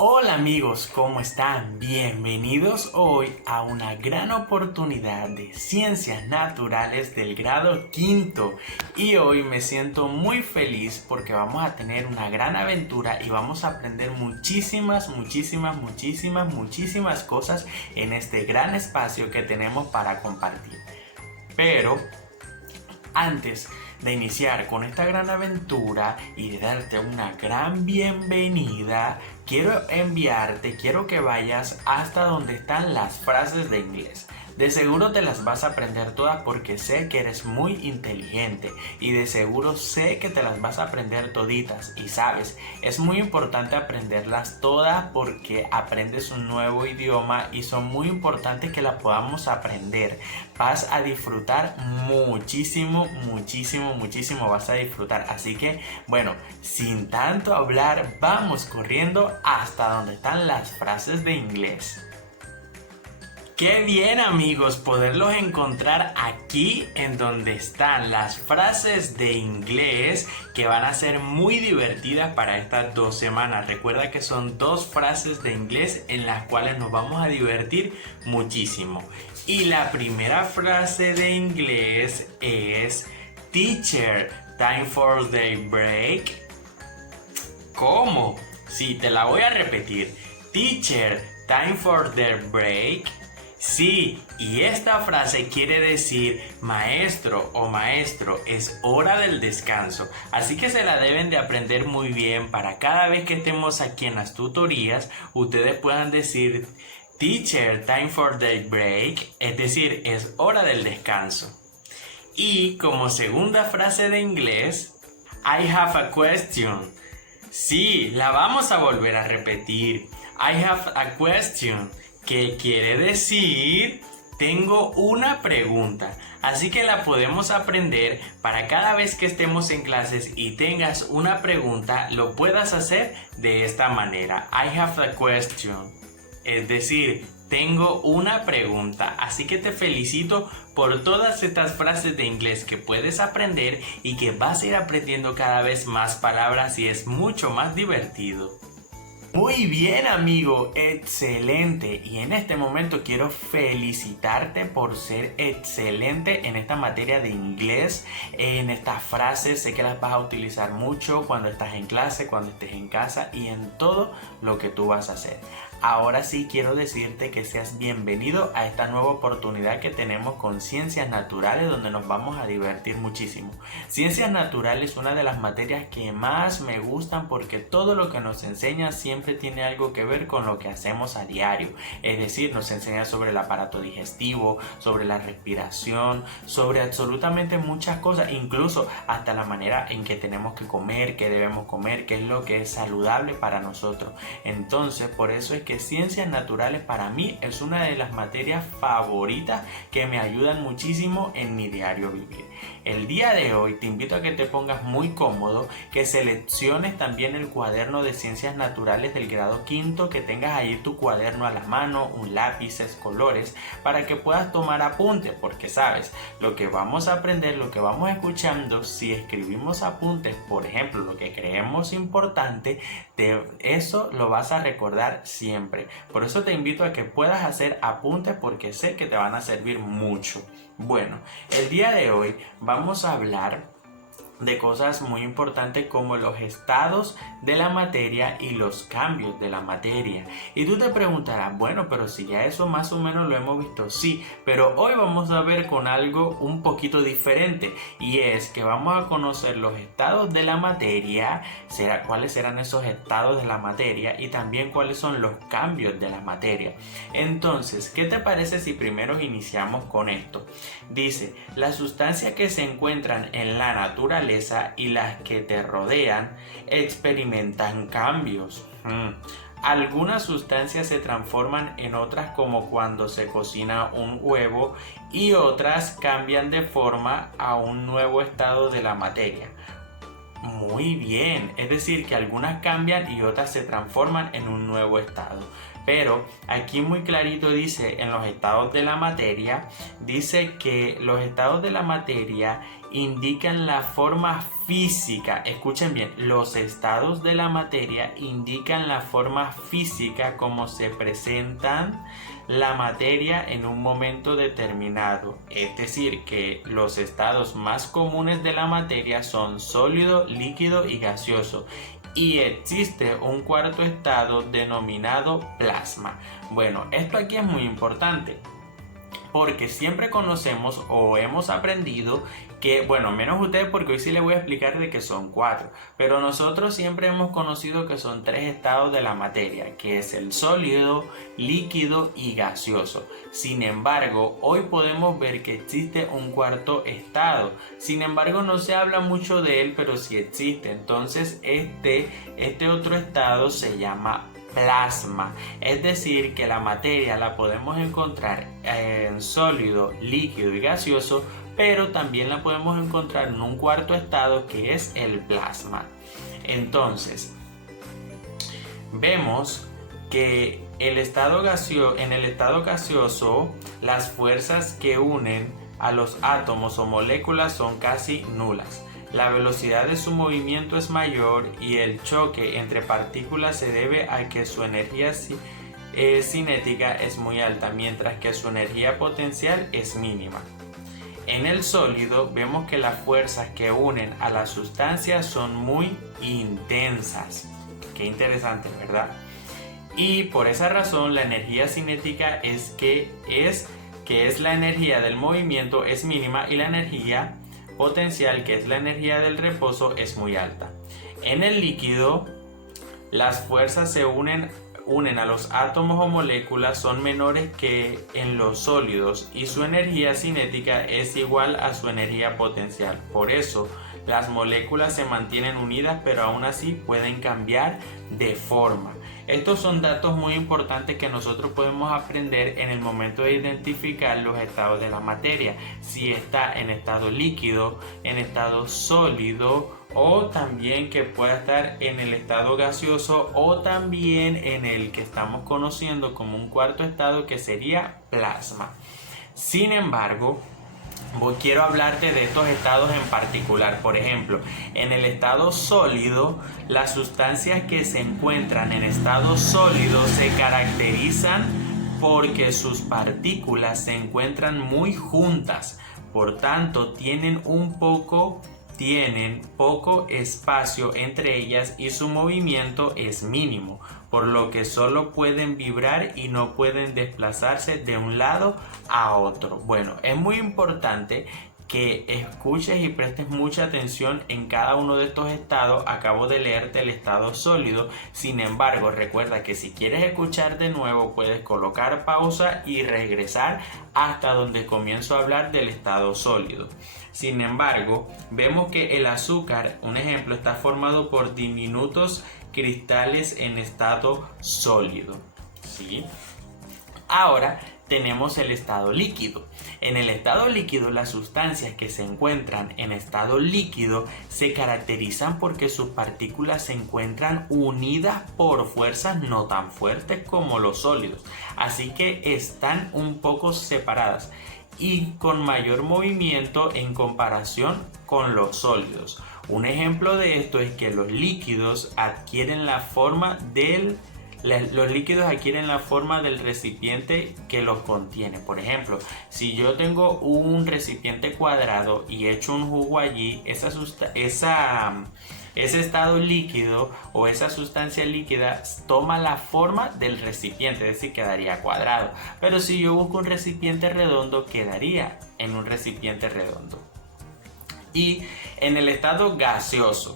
Hola amigos, ¿cómo están? Bienvenidos hoy a una gran oportunidad de Ciencias Naturales del grado quinto. Y hoy me siento muy feliz porque vamos a tener una gran aventura y vamos a aprender muchísimas cosas en este gran espacio que tenemos para compartir. Pero antes de iniciar con esta gran aventura y de darte una gran bienvenida, quiero que vayas hasta donde están las frases de inglés. De seguro te las vas a aprender todas porque sé que eres muy inteligente y de seguro sé que te las vas a aprender toditas. Y sabes, es muy importante aprenderlas todas porque aprendes un nuevo idioma y son muy importantes que las podamos aprender. Vas a disfrutar muchísimo, vas a disfrutar. Así que, bueno, sin tanto hablar, vamos corriendo hasta donde están las frases de inglés. Qué bien amigos poderlos encontrar aquí en donde están las frases de inglés que van a ser muy divertidas para estas 2 semanas. Recuerda que son 2 frases de inglés en las cuales nos vamos a divertir muchísimo. Y la primera frase de inglés es Teacher, time for the break. ¿Cómo? Sí, te la voy a repetir. Teacher, time for the break. Sí, y esta frase quiere decir maestro o maestro, es hora del descanso. Así que se la deben de aprender muy bien para cada vez que estemos aquí en las tutorías, ustedes puedan decir Teacher, time for the break, es decir, es hora del descanso. Y como segunda frase de inglés, I have a question. Sí, la vamos a volver a repetir. I have a question, que quiere decir tengo una pregunta. Así que la podemos aprender para cada vez que estemos en clases y tengas una pregunta, lo puedas hacer de esta manera. I have a question. Es decir, tengo una pregunta. Así que te felicito por todas estas frases de inglés que puedes aprender y que vas a ir aprendiendo cada vez más palabras y es mucho más divertido. Muy bien amigo, excelente. Y en este momento quiero felicitarte por ser excelente en esta materia de inglés, en estas frases. Sé que las vas a utilizar mucho cuando estás en clase, cuando estés en casa y en todo lo que tú vas a hacer. Ahora sí quiero decirte que seas bienvenido a esta nueva oportunidad que tenemos con Ciencias Naturales, donde nos vamos a divertir muchísimo. Ciencias Naturales es una de las materias que más me gustan porque todo lo que nos enseña siempre tiene algo que ver con lo que hacemos a diario. Es decir, nos enseña sobre el aparato digestivo, sobre la respiración, sobre absolutamente muchas cosas, incluso hasta la manera en que tenemos que comer, qué debemos comer, qué es lo que es saludable para nosotros. Entonces, por eso es que Ciencias Naturales para mí es una de las materias favoritas que me ayudan muchísimo en mi diario vivir. El día de hoy te invito a que te pongas muy cómodo, que selecciones también el cuaderno de Ciencias Naturales del grado quinto, que tengas ahí tu cuaderno a la mano, un lápices, colores, para que puedas tomar apuntes, porque sabes, lo que vamos a aprender, lo que vamos escuchando, si escribimos apuntes, por ejemplo, lo que creemos importante, eso lo vas a recordar siempre. Por eso te invito a que puedas hacer apuntes porque sé que te van a servir mucho. Bueno, el día de hoy vamos a hablar de cosas muy importantes como los estados de la materia y los cambios de la materia. Y tú te preguntarás, bueno, pero si ya eso más o menos lo hemos visto, sí, pero hoy vamos a ver con algo un poquito diferente y es que vamos a conocer los estados de la materia, cuáles serán esos estados de la materia y también cuáles son los cambios de la materia. Entonces, ¿qué te parece si primero iniciamos con esto? Dice, las sustancias que se encuentran en la naturaleza y las que te rodean experimentan cambios. Algunas sustancias se transforman en otras, como cuando se cocina un huevo, y otras cambian de forma a un nuevo estado de la materia. Muy bien, es decir que algunas cambian y otras se transforman en un nuevo estado. Pero aquí muy clarito dice en los estados de la materia, dice que los estados de la materia indican la forma física. Escuchen bien, los estados de la materia indican la forma física como se presentan la materia en un momento determinado. Es decir, que los estados más comunes de la materia son sólido, líquido y gaseoso. Y existe un cuarto estado denominado plasma. Bueno, esto aquí es muy importante, porque siempre conocemos o hemos aprendido que, bueno, menos ustedes porque hoy sí les voy a explicar de que son 4, pero nosotros siempre hemos conocido que son 3 estados de la materia, que es el sólido, líquido y gaseoso. Sin embargo, hoy podemos ver que existe un cuarto estado. Sin embargo, no se habla mucho de él, pero sí existe. Entonces, este otro estado se llama plasma, es decir, que la materia la podemos encontrar en sólido, líquido y gaseoso, pero también la podemos encontrar en un cuarto estado que es el plasma. Entonces, vemos que en el estado gaseoso, las fuerzas que unen a los átomos o moléculas son casi nulas. La velocidad de su movimiento es mayor y el choque entre partículas se debe a que su energía cinética es muy alta, mientras que su energía potencial es mínima. En el sólido vemos que las fuerzas que unen a las sustancias son muy intensas. Qué interesante, ¿verdad? Y por esa razón la energía cinética es la energía del movimiento es mínima y la energía potencial, que es la energía del reposo, es muy alta. En el líquido, las fuerzas se unen a los átomos o moléculas son menores que en los sólidos y su energía cinética es igual a su energía potencial. Por eso, las moléculas se mantienen unidas, pero aún así pueden cambiar de forma. Estos son datos muy importantes que nosotros podemos aprender en el momento de identificar los estados de la materia. Si está en estado líquido, en estado sólido, o también que pueda estar en el estado gaseoso, o también en el que estamos conociendo como un cuarto estado, que sería plasma. Sin embargo, quiero hablarte de estos estados en particular. Por ejemplo, en el estado sólido, las sustancias que se encuentran en estado sólido se caracterizan porque sus partículas se encuentran muy juntas. Por tanto, tienen poco espacio entre ellas y su movimiento es mínimo, por lo que solo pueden vibrar y no pueden desplazarse de un lado a otro. Bueno, es muy importante que escuches y prestes mucha atención en cada uno de estos estados. Acabo de leerte el estado sólido. Sin embargo, recuerda que si quieres escuchar de nuevo, puedes colocar pausa y regresar hasta donde comienzo a hablar del estado sólido. Sin embargo, vemos que el azúcar, un ejemplo, está formado por diminutos cristales en estado sólido. ¿Sí? Ahora tenemos el estado líquido. En el estado líquido, las sustancias que se encuentran en estado líquido se caracterizan porque sus partículas se encuentran unidas por fuerzas no tan fuertes como los sólidos, así que están un poco separadas y con mayor movimiento en comparación con los sólidos. Un ejemplo de esto es que los líquidos adquieren la forma del recipiente que los contiene. Por ejemplo, si yo tengo un recipiente cuadrado y echo un jugo allí, ese estado líquido o esa sustancia líquida toma la forma del recipiente, es decir, quedaría cuadrado. Pero si yo busco un recipiente redondo, quedaría en un recipiente redondo. Y en el estado gaseoso,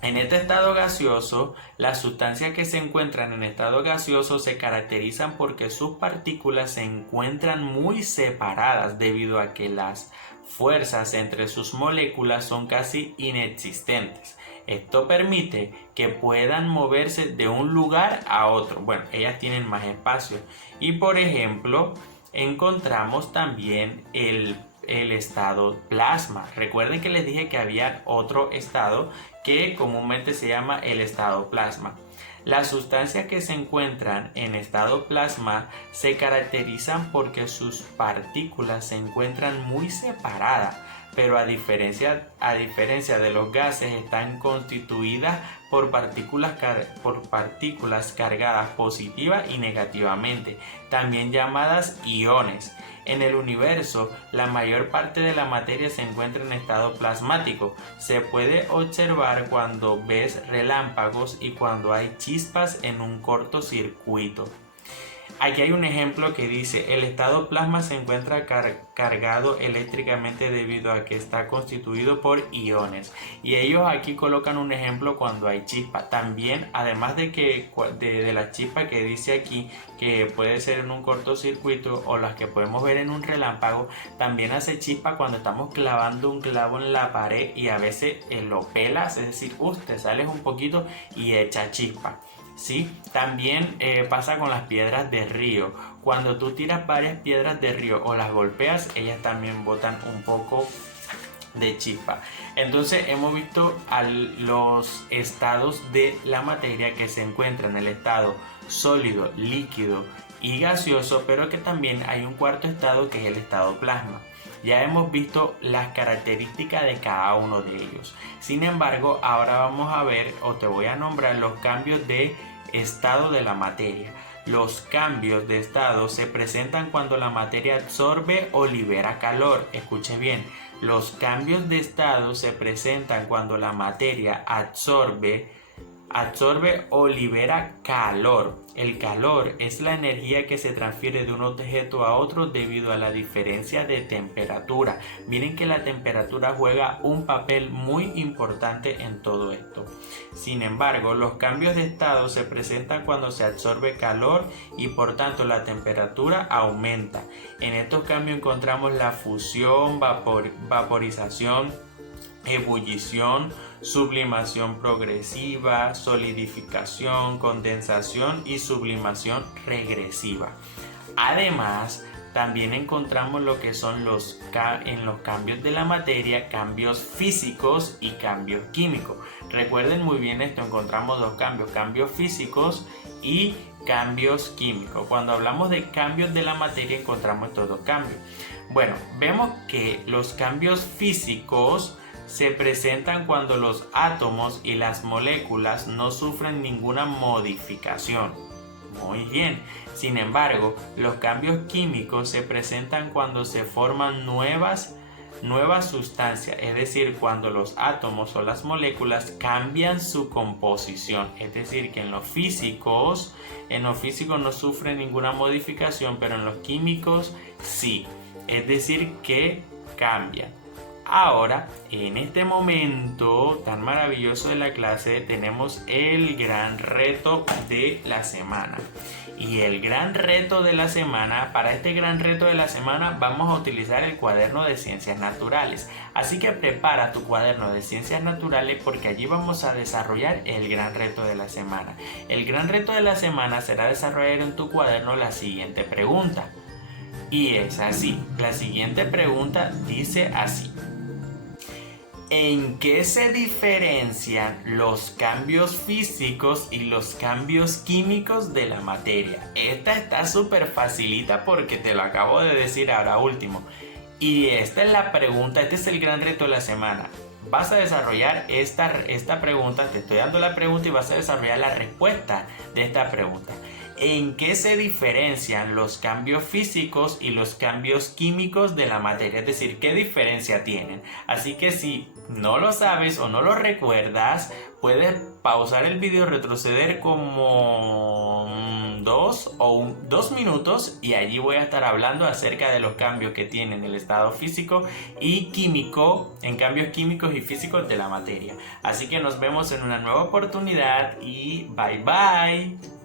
en este estado gaseoso, las sustancias que se encuentran en estado gaseoso se caracterizan porque sus partículas se encuentran muy separadas debido a que las fuerzas entre sus moléculas son casi inexistentes. Esto permite que puedan moverse de un lugar a otro. Bueno, ellas tienen más espacio. Y por ejemplo, encontramos también el estado plasma. Recuerden que les dije que había otro estado que comúnmente se llama el estado plasma. Las sustancias que se encuentran en estado plasma se caracterizan porque sus partículas se encuentran muy separadas, pero a diferencia de los gases están constituidas por partículas cargadas positiva y negativamente, también llamadas iones. En el universo, la mayor parte de la materia se encuentra en estado plasmático. Se puede observar cuando ves relámpagos y cuando hay chispas en un cortocircuito. Aquí hay un ejemplo que dice: el estado plasma se encuentra cargado eléctricamente debido a que está constituido por iones. Y ellos aquí colocan un ejemplo cuando hay chispa. También, además de la chispa que dice aquí, que puede ser en un cortocircuito o las que podemos ver en un relámpago, también hace chispa cuando estamos clavando un clavo en la pared y a veces lo pelas, es decir, te sales un poquito y echa chispa. ¿Sí? También pasa con las piedras de río. Cuando tú tiras varias piedras de río o las golpeas, ellas también botan un poco de chispa. Entonces hemos visto los estados de la materia, que se encuentran en el estado sólido, líquido y gaseoso, pero que también hay un cuarto estado que es el estado plasma. Ya hemos visto las características de cada uno de ellos. Sin embargo, ahora vamos a ver, o te voy a nombrar, los cambios de estado de la materia. Los cambios de estado se presentan cuando la materia absorbe o libera calor. Escuche bien, los cambios de estado se presentan cuando la materia absorbe o libera calor. El calor es la energía que se transfiere de un objeto a otro debido a la diferencia de temperatura. Miren que la temperatura juega un papel muy importante en todo esto. Sin embargo, los cambios de estado se presentan cuando se absorbe calor y por tanto la temperatura aumenta. En estos cambios encontramos la fusión, vaporización, ebullición, sublimación progresiva, solidificación, condensación y sublimación regresiva. Además, también encontramos lo que son en los cambios de la materia, cambios físicos y cambios químicos. Recuerden muy bien esto, encontramos dos cambios, cambios físicos y cambios químicos. Cuando hablamos de cambios de la materia encontramos estos dos cambios. Bueno, vemos que los cambios físicos se presentan cuando los átomos y las moléculas no sufren ninguna modificación. Muy bien. Sin embargo, los cambios químicos se presentan cuando se forman nuevas sustancias, es decir, cuando los átomos o las moléculas cambian su composición. Es decir, que en los físicos no sufren ninguna modificación, pero en los químicos sí. Es decir, que cambian. Ahora, en este momento tan maravilloso de la clase, tenemos el gran reto de la semana. Y el gran reto de la semana, para este gran reto de la semana vamos a utilizar el cuaderno de Ciencias Naturales. Así que prepara tu cuaderno de Ciencias Naturales porque allí vamos a desarrollar el gran reto de la semana. El gran reto de la semana será desarrollar en tu cuaderno la siguiente pregunta. Y es así, la siguiente pregunta dice así: ¿en qué se diferencian los cambios físicos y los cambios químicos de la materia? Esta está súper facilita porque te lo acabo de decir ahora último. Y esta es la pregunta, este es el gran reto de la semana. Vas a desarrollar esta pregunta, te estoy dando la pregunta y vas a desarrollar la respuesta de esta pregunta. ¿En qué se diferencian los cambios físicos y los cambios químicos de la materia? Es decir, ¿qué diferencia tienen? Así que si no lo sabes o no lo recuerdas, puedes pausar el video, retroceder como 2 minutos y allí voy a estar hablando acerca de los cambios que tienen el estado físico y químico, en cambios químicos y físicos de la materia. Así que nos vemos en una nueva oportunidad y bye bye.